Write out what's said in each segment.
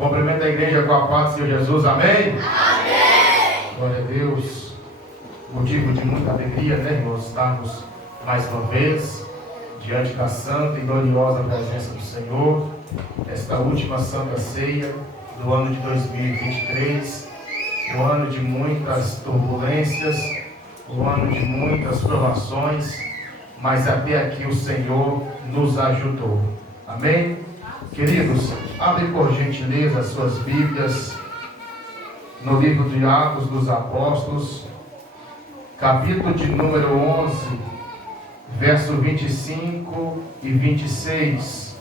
Cumprimento a igreja com a paz do Senhor Jesus, amém? Amém! Glória a Deus. Motivo de muita alegria, né, irmãos? Estarmos mais uma vez diante da santa e gloriosa presença do Senhor. Esta última santa ceia do ano de 2023, o ano de muitas turbulências, o ano de muitas provações, mas até aqui o Senhor nos ajudou. Amém? Queridos, abrem por gentileza as suas Bíblias no livro de Atos dos Apóstolos, capítulo de número 11, verso 25 e 26.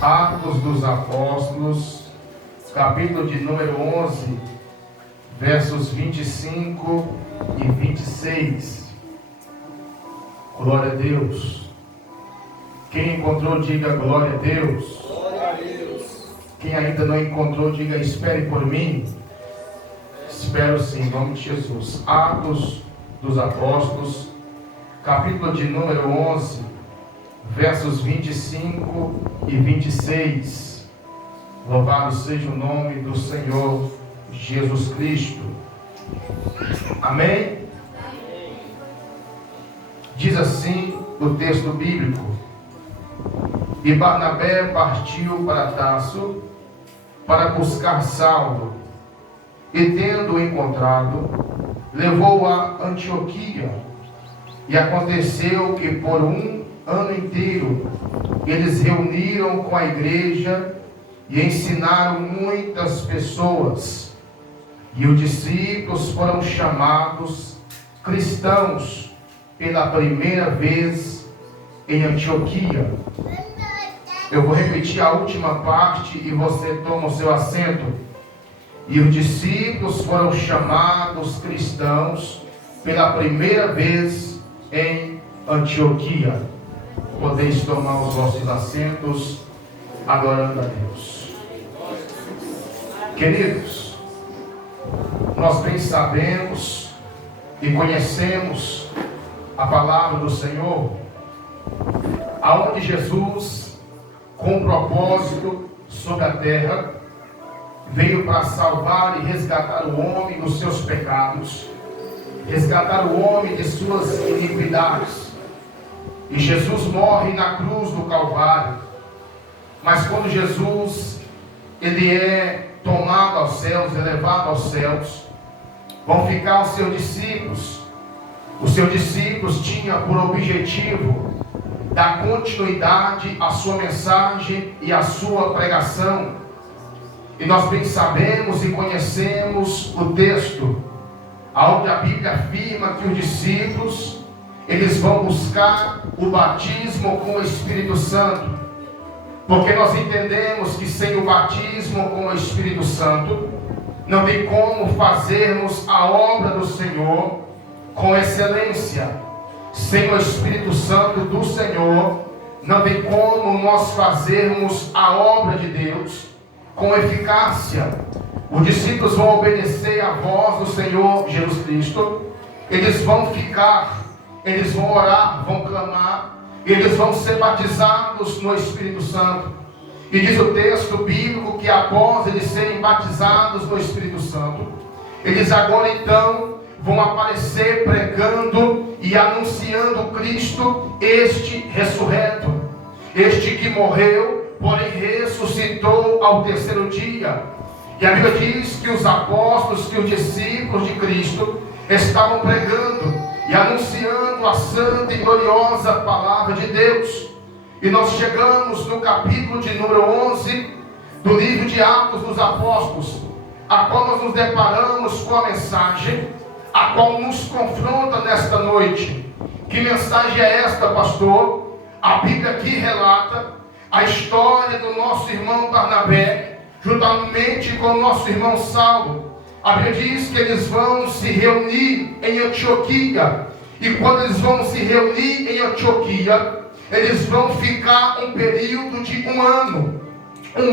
Atos dos Apóstolos, capítulo de número 11, versos 25 e 26. Glória a Deus. Quem encontrou, diga glória a Deus. Glória a Deus. Quem ainda não encontrou, diga espere por mim. Espero sim, em nome de Jesus. Atos dos Apóstolos, capítulo de número 11, versos 25 e 26. Louvado seja o nome do Senhor Jesus Cristo. Amém? Diz assim o texto bíblico: E Barnabé partiu para Tarso para buscar Saulo, e tendo-o encontrado, levou-o a Antioquia. E aconteceu que por um ano inteiro eles reuniram com a igreja e ensinaram muitas pessoas. E os discípulos foram chamados cristãos pela primeira vez em Antioquia. Eu vou repetir a última parte e você toma o seu assento. E os discípulos foram chamados cristãos pela primeira vez em Antioquia. Podeis tomar os vossos assentos, adorando a Deus. Queridos, nós bem sabemos e conhecemos a palavra do Senhor, aonde Jesus, com um propósito sobre a terra, veio para salvar e resgatar o homem dos seus pecados, resgatar o homem de suas iniquidades. E Jesus morre na cruz do Calvário. Mas quando Jesus ele é tomado aos céus, elevado aos céus, vão ficar os seus discípulos. Os seus discípulos tinham por objetivo dar continuidade à sua mensagem e à sua pregação. E nós bem sabemos e conhecemos o texto, onde a Bíblia afirma que os discípulos, eles vão buscar o batismo com o Espírito Santo, porque nós entendemos que sem o batismo com o Espírito Santo, não tem como fazermos a obra do Senhor com excelência. Sem o Espírito Santo do Senhor, não tem como nós fazermos a obra de Deus com eficácia. Os discípulos vão obedecer à voz do Senhor Jesus Cristo. Eles vão ficar, eles vão orar, vão clamar, eles vão ser batizados no Espírito Santo. E diz o texto bíblico que após eles serem batizados no Espírito Santo, eles agora então vão aparecer pregando e anunciando Cristo, este ressurreto, este que morreu, porém ressuscitou ao terceiro dia. E a Bíblia diz que os apóstolos, que os discípulos de Cristo estavam pregando e anunciando a santa e gloriosa palavra de Deus. E nós chegamos no capítulo de número 11 do livro de Atos dos Apóstolos, a qual nós nos deparamos com a mensagem a qual nos confronta nesta noite. Que mensagem é esta, pastor? A Bíblia aqui relata a história do nosso irmão Barnabé, juntamente com o nosso irmão Saulo. A Bíblia diz que eles vão se reunir em Antioquia. E quando eles vão se reunir em Antioquia, eles vão ficar um período de um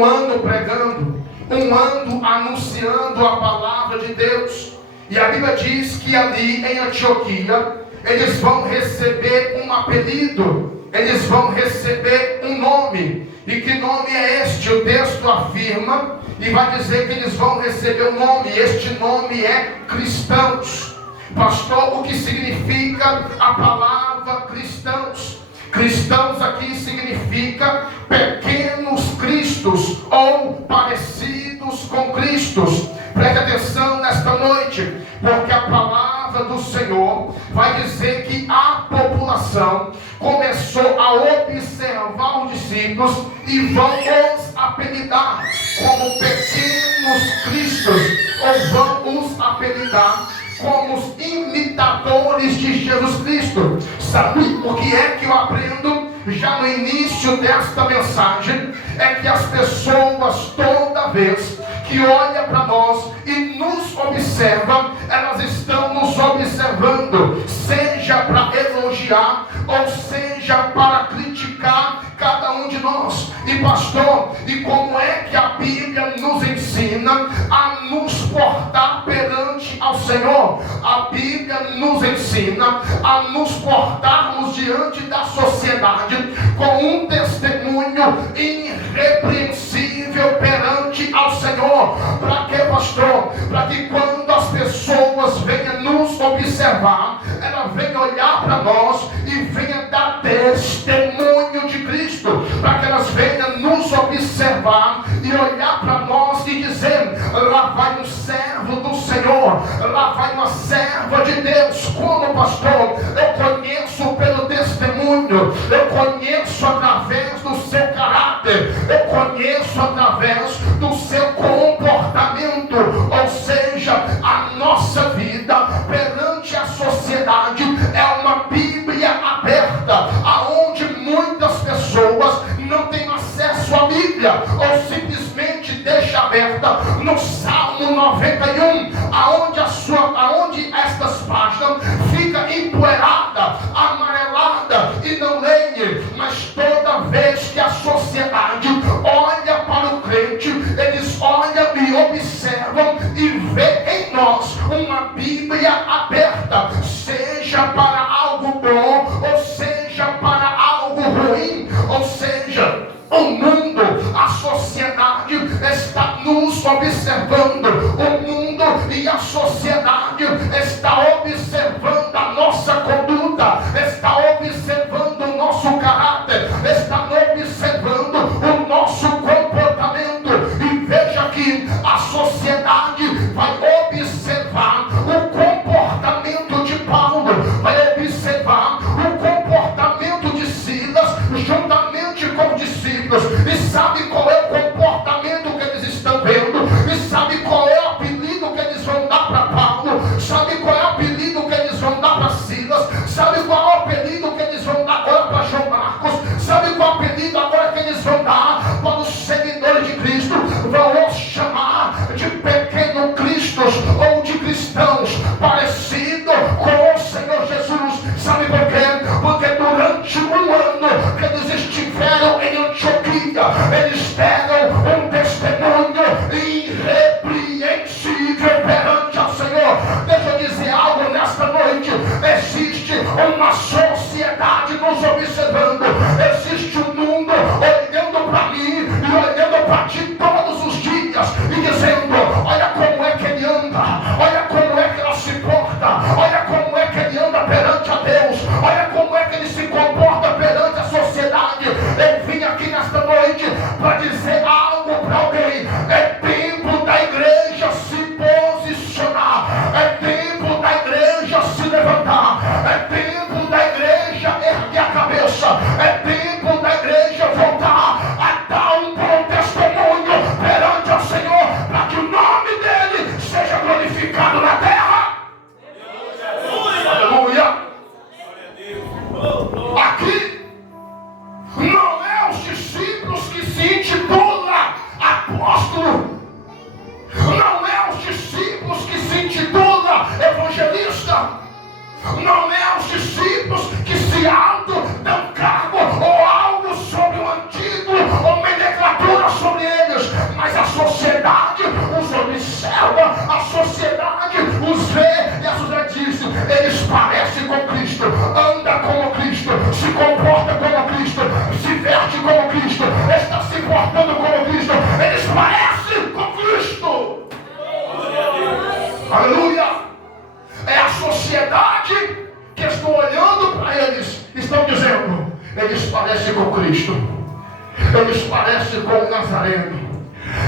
ano pregando, um ano anunciando a palavra de Deus. E a Bíblia diz que ali em Antioquia, eles vão receber um apelido, eles vão receber um nome. E que nome é este? O texto afirma e vai dizer que eles vão receber um nome. Este nome é cristãos. Pastor, o que significa a palavra cristãos? Cristãos aqui significa pequenos cristos ou parecidos com cristos. Preste atenção nesta noite, porque a palavra do Senhor vai dizer que a população começou a observar os discípulos e vão os apelidar como pequenos cristos, ou vão os apelidar como os imitadores de Jesus Cristo. Sabe o que é que eu aprendo já no início desta mensagem? É que as pessoas, toda vez que olham para nós e nos observam, elas estão nos observando, seja para elogiar ou seja para criticar cada um de nós. E pastor, e como é que a Bíblia nos ensina a nos portar perante ao Senhor? A Bíblia nos ensina a nos portarmos diante da sociedade com um testemunho irrepreensível perante ao Senhor. Para quê, pastor? Para que quando as pessoas venham nos observar, elas venham olhar para nós e venham dar testemunho de Cristo. Para que elas venham nos observar e olhar para nós e dizer: lá vai um servo do Senhor, lá vai uma serva de Deus. Como, pastor? Eu conheço pelo testemunho, eu conheço através do seu caráter, eu conheço através do seu comportamento. Ou seja, a nossa vida perante a sociedade é uma Bíblia aberta, aonde muitas pessoas não têm acesso à Bíblia, ou simplesmente deixa aberta no Salmo 91, aonde estas páginas fica empoeirada, amarelada e não leem. Mas toda vez que a sociedade olha para o crente, eles olham e observam e vê em nós uma Bíblia aberta, seja para algo bom ou seja para algo ruim. Ou seja, o mundo, a sociedade está nos observando. O mundo e a sociedade está observando a nossa conduta, está observando o nosso caráter, está observando o nosso comportamento. E veja que a sociedade vai observar o comportamento de Paulo, vai observar o comportamento de Silas juntamente com os discípulos. E sabe qual é o comportamento que eles estão vendo? E sabe qual é o apelido que eles vão dar para Paulo? Sabe qual é o apelido que eles vão dar para Silas? Sabe qual é o apelido que eles vão dar agora para João Marcos? Sabe qual é o apelido agora que eles vão dar para os seguidores de Cristo? Vão os chamar de pequeno cristos ou de cristãos parecido com o Senhor Jesus. Sabe por quê? Porque durante um ano que eles estiveram em Antioquia, eles deram um testemunho irrepreensível perante ao Senhor. Deixa eu dizer algo nesta noite. Existe uma sociedade nos observando, existe um mundo olhando para mim e olhando para ti todos os dias e dizendo: olha como é que ele anda, olha como é que ela se porta, olha como é que ele anda perante a Deus, olha como é que ele se comporta perante a sociedade. Eu vim aqui nesta noite para dizer algo para alguém. É tempo da igreja se posicionar, é tempo da igreja se levantar, é tempo da igreja erguer a cabeça, é tempo da igreja voltar a dar um bom testemunho perante ao Senhor, para que o nome dele seja glorificado na terra. Aleluia. Aqui não é os discípulos que se intitula apóstolo, não é os discípulos que se intitula evangelista, não é os discípulos que se dão cargo ou algo sobre o antigo ou nomenclatura sobre eles, mas a sociedade os observa, a sociedade os vê e a sociedade diz: eles parecem com Cristo, anda como Cristo, se comporta como Cristo, se veste como Cristo. Esta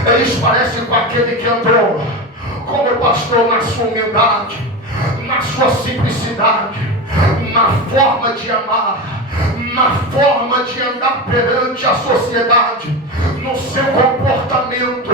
Eles parecem com aquele que andou como pastor na sua humildade, na sua simplicidade, na forma de amar, na forma de andar perante a sociedade, no seu comportamento,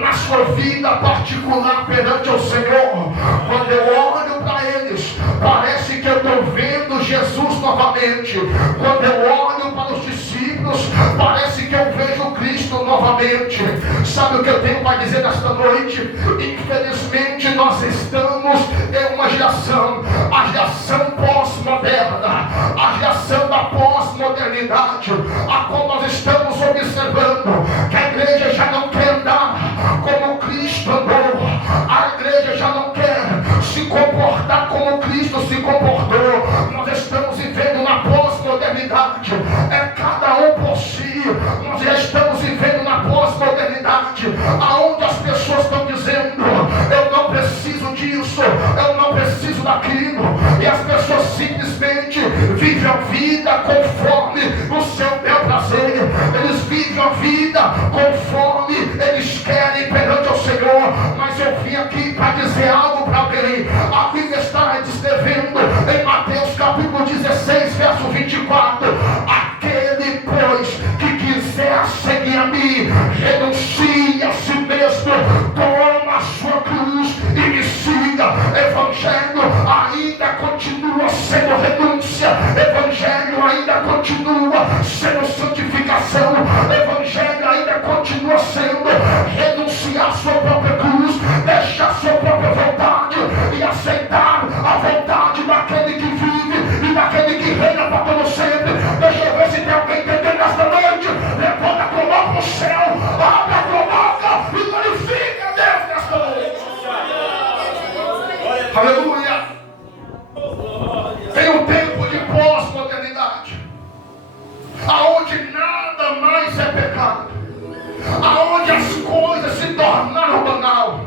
na sua vida particular perante o Senhor. Quando eu olho para eles, parece que eu estou vendo Jesus novamente. Quando eu olho para os discípulos, parece que eu vejo Cristo novamente. Sabe o que eu tenho para dizer nesta noite? Infelizmente nós estamos em uma geração, a geração pós-moderna, a geração da pós-modernidade, a qual nós estamos observando que a igreja já não quer andar como Cristo andou, a igreja já não quer se comportar como Cristo se comportou. Nós estamos vivendo na pós-modernidade, é cada um por si. Nós já estamos vivendo na pós-modernidade, aonde as pessoas estão dizendo: eu não preciso disso, eu não preciso daquilo, e as pessoas simplesmente vivem a vida conforme o seu bel prazer. Eles vivem a vida conforme eles querem perante o Senhor. Mas eu vim aqui para dizer algo para alguém. A Bíblia está descrevendo em Mateus capítulo 16, verso 24: aquele, pois, que quiser seguir a mim, renuncie a si mesmo, toma a sua cruz e me siga. Evangelho ainda continua sendo renúncia, evangelho ainda continua sendo santificação, evangelho ainda continua sendo renunciar a sua própria cruz, deixar a sua própria vontade e aceitar a vontade daquele que vive e daquele que reina para todo sempre. Deixa eu ver se tem alguém entendendo esta noite. Levanta a tua mão para o céu, abre a tua boca e glorifica a Deus nesta noite. Aleluia. Tem um tempo de pós-modernidade, aonde nada mais é pecado, aonde as coisas se tornaram banal.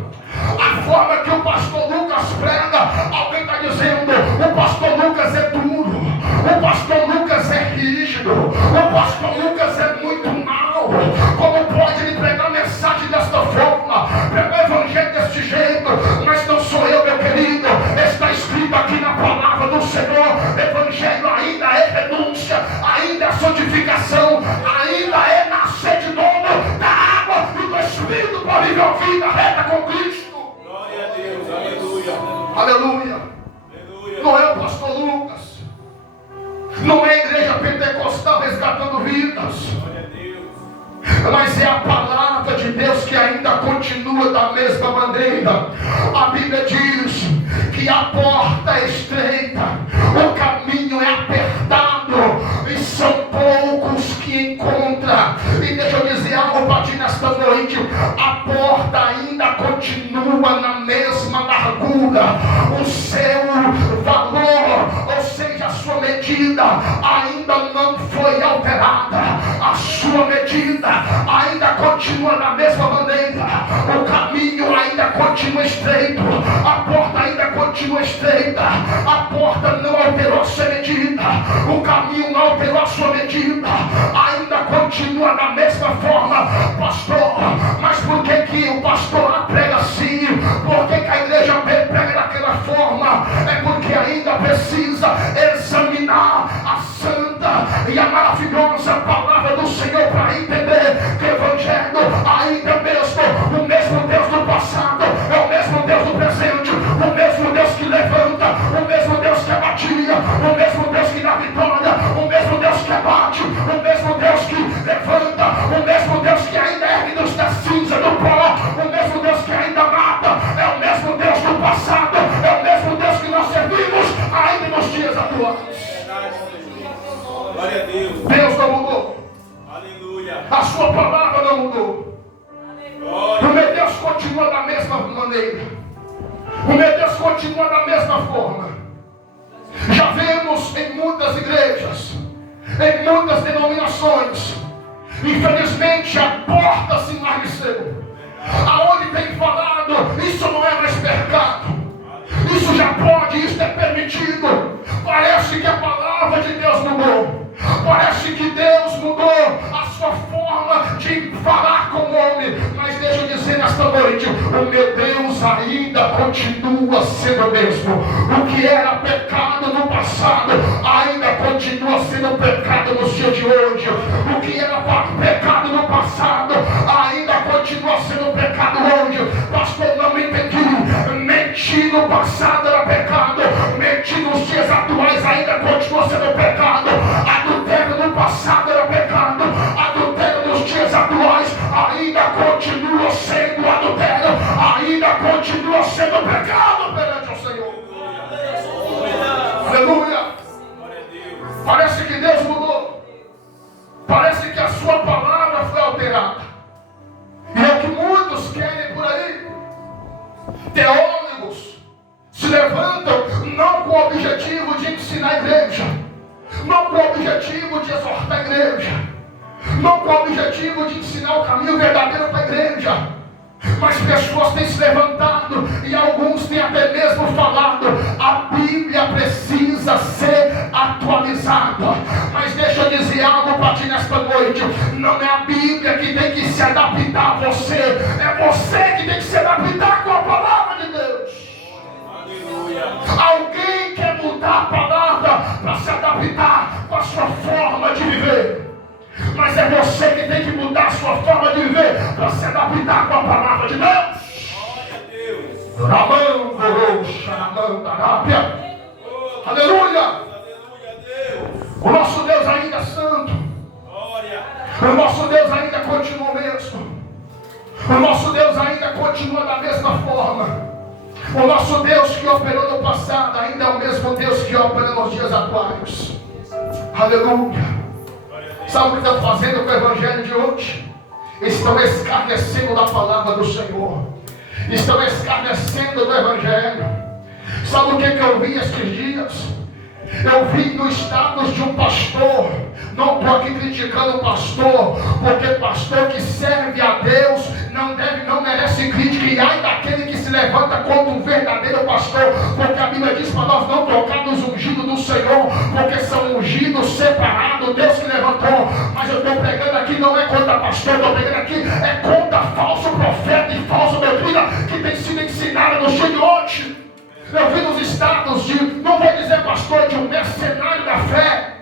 A forma que o pastor Lucas prega, alguém está dizendo: o pastor Lucas é duro, o pastor Lucas é rígido, o pastor Lucas é muito mau. Como pode ele pregar mensagem desta forma, pregar o evangelho deste jeito? Mas não sou eu, meu querido, está escrito aqui na palavra do Senhor: evangelho ainda é renúncia, ainda é santificação, ainda é nascer de novo da água e do Espírito para viver a vida reta com Cristo. Glória a Deus, aleluia. Aleluia. Não é o pastor Lucas, não é a igreja pentecostal resgatando vidas, Glória a Deus. mas é a palavra de Deus que ainda continua da mesma maneira. A Bíblia diz que a porta é estreita, o caminho é apertado e são poucos que encontram. E deixa eu dizer algo para ti nesta noite: a porta ainda continua na mesma largura, o seu valor, ou seja, a sua medida ainda não foi alterada, a sua medida ainda continua da mesma maneira, o caminho ainda continua estreito, a porta ainda continua estreita, a porta não alterou a sua medida, o caminho não alterou a sua medida, ainda continua da mesma forma. Pastor, mas por que o pastor prega assim? Por que a igreja prega daquela forma? É porque ainda precisa examinar a santa e a maravilhosa palavra do Senhor para entender que o evangelho ainda mesmo, o mesmo Deus do passado é o mesmo Deus do presente, o mesmo Deus que levanta, o mesmo Deus que abatia, o mesmo Deus que dá vitória, o mesmo Deus que abate, o mesmo Deus que levanta, o mesmo Deus que ainda ergue da cinza, do pó, o mesmo Deus que ainda mata, é o mesmo Deus do passado, é o mesmo Deus que nós servimos ainda nos dias atuais. Glória a Deus. Deus não mudou, Aleluia. a sua palavra não mudou, Glória. o meu Deus continua da mesma maneira, o meu Deus continua da mesma forma. Já vemos em muitas igrejas, em muitas denominações, infelizmente a porta se enlargueceu, aonde tem falado: isso não é mais pecado, isso já pode, isso é permitido. Parece que a palavra de Deus mudou, parece que Deus mudou a sua forma de falar com o homem. Mas deixa dizer nesta noite: o meu Deus ainda continua sendo o mesmo. O que era pecado no passado ainda continua sendo pecado no dia de hoje. O que era pecado no passado ainda continua sendo pecado hoje. Pastor, não me entendi. Mentir no passado era pecado, mentir nos dias atuais ainda continua sendo pecado. Adultério no passado era pecado, adultério nos dias atuais ainda continua sendo adultério, ainda continua sendo pecado perante o Senhor. Aleluia. Parece que Deus mudou, parece que a sua palavra foi alterada, e é o que muitos querem por aí. Teólogos se levantam não com o objetivo de ensinar a igreja, não com o objetivo de exortar a igreja, não com o objetivo de ensinar o caminho verdadeiro para a igreja, mas pessoas têm se levantado e alguns têm até mesmo falado: a Bíblia precisa ser atualizada. Mas deixa eu dizer algo para ti nesta noite: não é a Bíblia que tem que se adaptar a você, é você que tem que se adaptar com a palavra de Deus. Aleluia. Alguém quer mudar a palavra para se adaptar com a sua forma de viver, mas é você que tem que mudar a sua forma de viver para se adaptar com a palavra de Deus. Aleluia. O nosso Deus ainda é santo. O nosso Deus ainda continua o mesmo. O nosso Deus ainda continua da mesma forma. O nosso Deus que operou no passado ainda é o mesmo Deus que opera nos dias atuais. Aleluia. Sabe o que estão fazendo com o evangelho de hoje? Estão escarnecendo da palavra do Senhor, estão escarnecendo do evangelho. Sabe o que eu vi esses dias? Eu vi no status de um pastor. Não estou aqui criticando o pastor, porque pastor que serve a Deus não merece crítica. E ai daquele que se levanta contra um verdadeiro pastor, porque a Bíblia diz para nós não tocar nos ungidos do Senhor, porque são ungidos separados, Deus que levantou. Mas eu estou pregando aqui não é contra pastor, estou pregando aqui é contra falso profeta e falsa doutrina que tem sido ensinada no dia de hoje. Eu vi nos status de, não vou dizer pastor, de um mercenário da fé.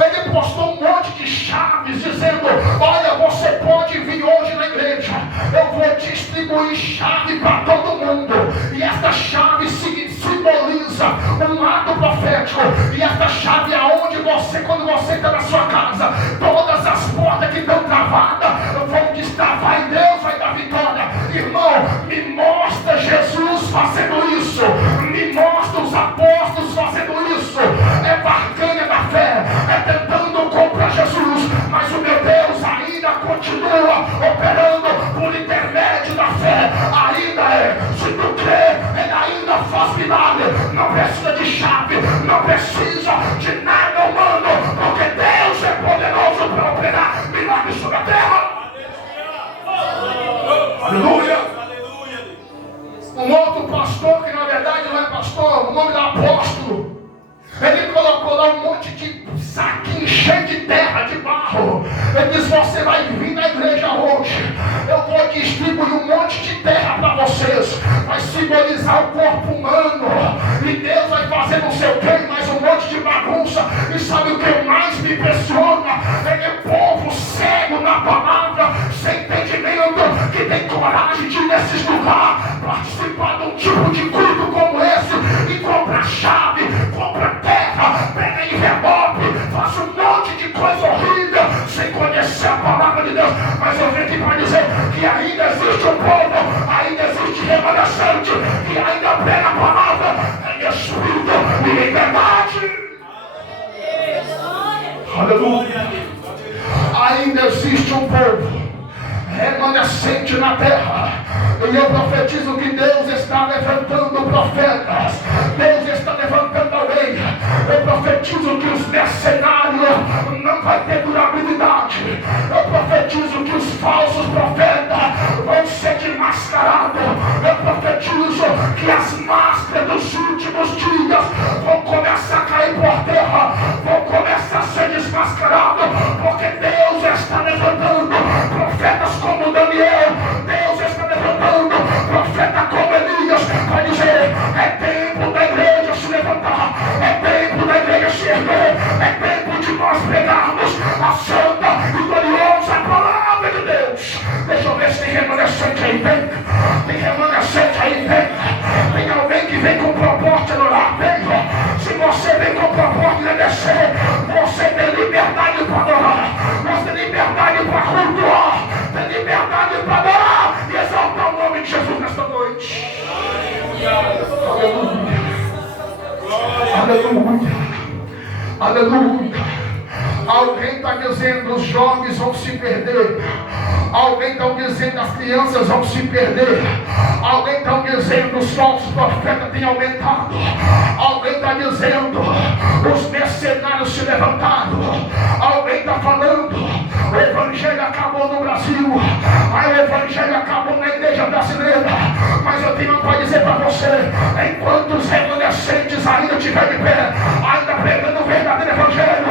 Ele postou um monte de chaves dizendo: olha, você pode vir hoje na igreja, eu vou distribuir chave para todo mundo. E esta chave simboliza um ato profético. E esta chave é onde você, quando você está na sua casa, todas as portas que estão travadas vão destravar e Deus vai dar vitória. Irmão, me mostra Jesus fazendo isso, me mostra os apóstolos fazendo isso. É barganha da fé, é tentando comprar Jesus, mas o meu Deus ainda continua operando por intermédio da fé. Ainda é, se tu crê, ele ainda faz milagre. Não precisa de chave, não precisa de nada humano, porque Deus é poderoso para operar milagres sobre a terra. Aleluia. Um outro pastor, que na verdade não é pastor, o nome do apóstolo, ele colocou lá um monte de saquinho cheio de terra, de barro. Ele disse: você vai vir na igreja hoje, eu vou distribuir um monte de terra para vocês, vai simbolizar o corpo humano, e Deus vai fazer não sei o que, mais um monte de bagunça. E sabe o que mais me impressiona? É o povo cego na palavra, sem entendimento, que tem coragem de ir nesses lugares, participar de um tipo de culto como esse, e compra chave, compra terra, pega envelope, faz um monte de coisa horrível, sem conhecer a palavra de Deus. Mas eu vim aqui para dizer que ainda existe um povo, ainda existe remanescente, que ainda prega a palavra em espírito e em verdade. Aleluia. Ainda existe um povo remanescente na terra, e eu profetizo que Deus está levantando profetas, Deus está levantando alguém. Eu profetizo que os mercenários não vai ter durabilidade. Eu profetizo que os falsos profetas vão ser desmascarados. Eu profetizo que as máscaras dos últimos dias vão começar a cair por terra, vão começar a ser desmascaradas, porque Deus está levantando profetas como Daniel, ver se tem remanescente aí dentro. Tem remanescente aí dentro. Tem alguém que vem com propósito no lar dentro. Se você vem com propósito de descer, você tem liberdade para adorar. Você tem liberdade para cultuar. Tem liberdade para adorar e exaltar o nome de Jesus nesta noite. Aleluia. Aleluia. Aleluia. Alguém está dizendo os jovens vão se perder. Alguém está dizendo as crianças vão se perder. Alguém está dizendo os falsos profetas têm aumentado. Alguém está dizendo os mercenários se levantaram. Alguém está falando o evangelho acabou no Brasil. Aí o evangelho acabou na igreja brasileira. Mas eu tenho para dizer para você, enquanto os remanescentes ainda estiverem de pé, ainda pregando o verdadeiro evangelho,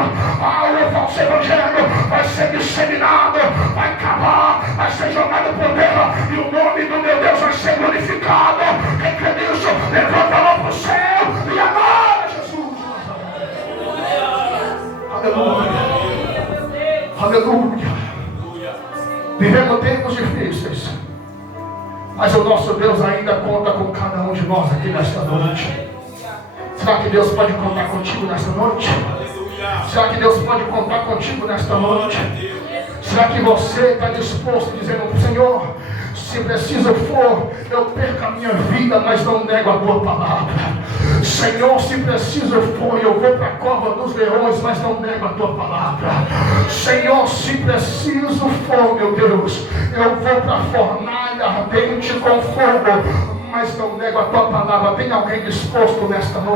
o falso evangelho vai ser disseminado, vai acabar, vai ser jogado por terra e o nome do meu Deus vai ser glorificado. Quem crê nisso, levanta a mão para o céu e adora Jesus. Aleluia. Aleluia. Vivemos tempos difíceis, mas o nosso Deus ainda conta com cada um de nós aqui nesta noite. Será que Deus pode contar contigo nesta noite? Será que Deus pode contar contigo nesta noite? Será que você está disposto dizendo, Senhor, se preciso for, eu perco a minha vida, mas não nego a tua palavra. Senhor, se preciso for, eu vou para a cova dos leões, mas não nego a tua palavra. Senhor, se preciso for, meu Deus, eu vou para a fornalha ardente com fogo, mas não nego a tua palavra. Tem alguém disposto nesta noite?